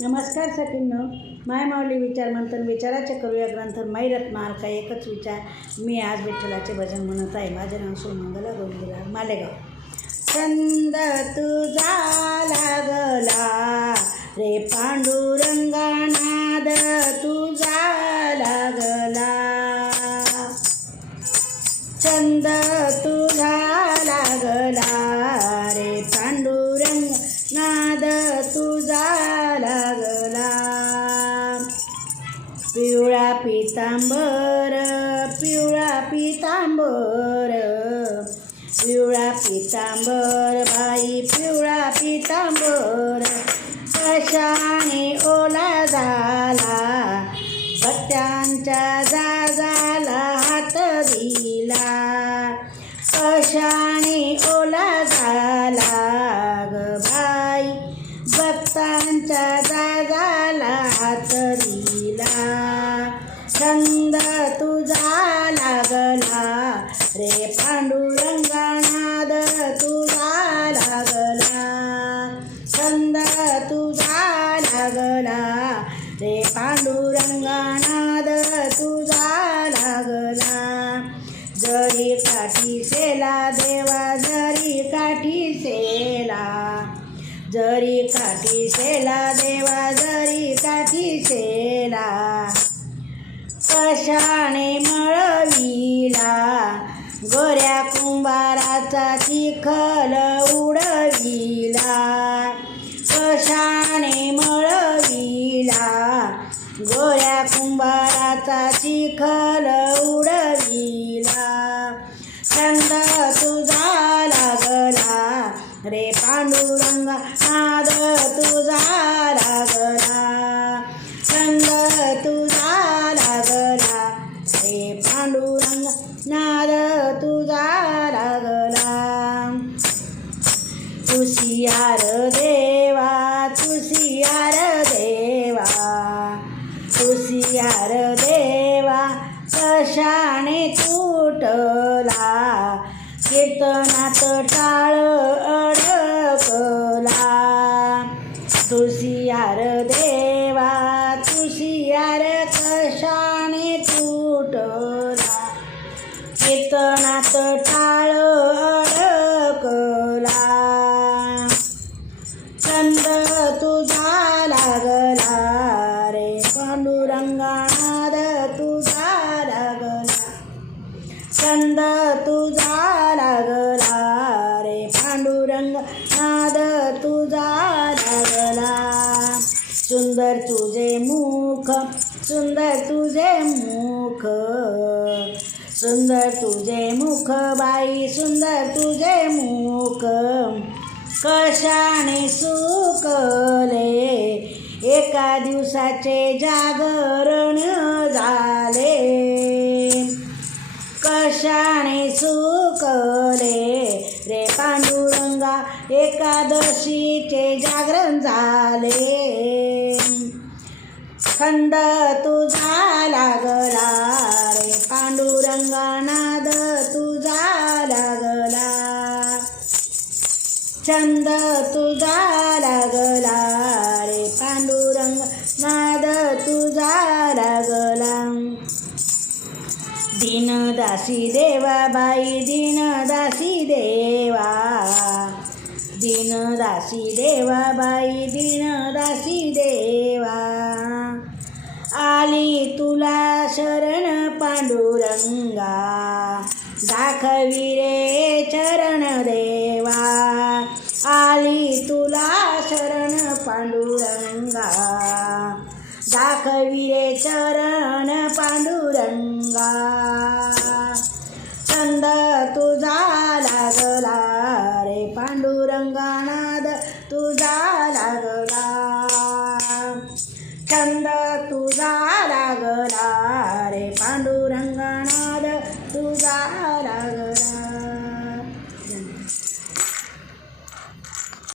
नमस्कार सखींनो, माय माऊली विचार मंथन विचाराचे करूया ग्रंथन माई रत्नाल का एकच विचार. मी आज विठ्ठलाचे भजन म्हणत आहे. माझे नाव सुमंगला गोविंदराव मालेगाव. छंद तुझा लागला रे पांडुरंगा, नाद तुझा लागला. छंद तुझा लागला रे पांडुरंग, नाद तुझा लागला. पिवळा पितांबर, पिवळा पितांबर, पिवळा पितांबर बाई, पिवळा पितांबर. कशाने ओला झाला, भक्तांच्या जागाला हात दिला. कशाने ओला झाला ग बाई, भक्तांच्या जागाला हात दिला. छंद तुझा लागला रे पांडुरंगा, नाद तुझा लागला. छंद तुझा लागला रे पांडुरंगा, नाद तुझा लागला. जरी काठी सेला देवा, जरी काठी सेला, जरी काठी सेला देवा, जरी काठी सेला. कशाने मळविला गोऱ्या कुंभाराचा चिखल उडविला. कशाने मळविला गोऱ्या कुंभाराचा चिखल उडविला. छंद तुझा लागला रे पांडुरंगा, नाद तुझा लागला. छंद तुझा लागला रे पांडुरंगा, नाद तुझा लागला. तुषियार देवा, तुषियार देवा, तुषियार देवा. कशाने तुटला कीर्तनात टाळ अडकला. तुषियार देवा, तुषियार कशाने तुटला, कीर्तनात टाळ अडकला. छंद तुझा लागला रे पांडुरंगा, नाद तुझा लागला. छंद तुझा लागला रे पांडुरंग, नाद तुझा लागला. सुंदर तुझे मुख, सुंदर तुझे मुख, सुंदर तुझे मुख बाई, सुंदर तुझे मुख. कशाने सुकले एका दिवसाचे जागरण झाले. कशाने सुकले रे पांडुरंगा, एकादशीचे जागरण झाले. छंद तुझा लागला रे पांडुरंगा, नाद तुझा लागला. छंद तुझा लागला रे पांडुरंग, नाद तुझा लागला. दीनदासी देवा बाई, दीनदासी देवा, दीनदासी देवा बाई, दीनदासी देवा. आली तुला शरण पांडुरंगा, दाखवी रे चरण देवा. आली तुला शरण पांडुरंगा, दाखवी रे चरण पांडुरंगा. छंद तुझा लागला रे पांडुरंगा, नाद तुझा लागला. छंद तुझा लागला रे पांडुरंगा.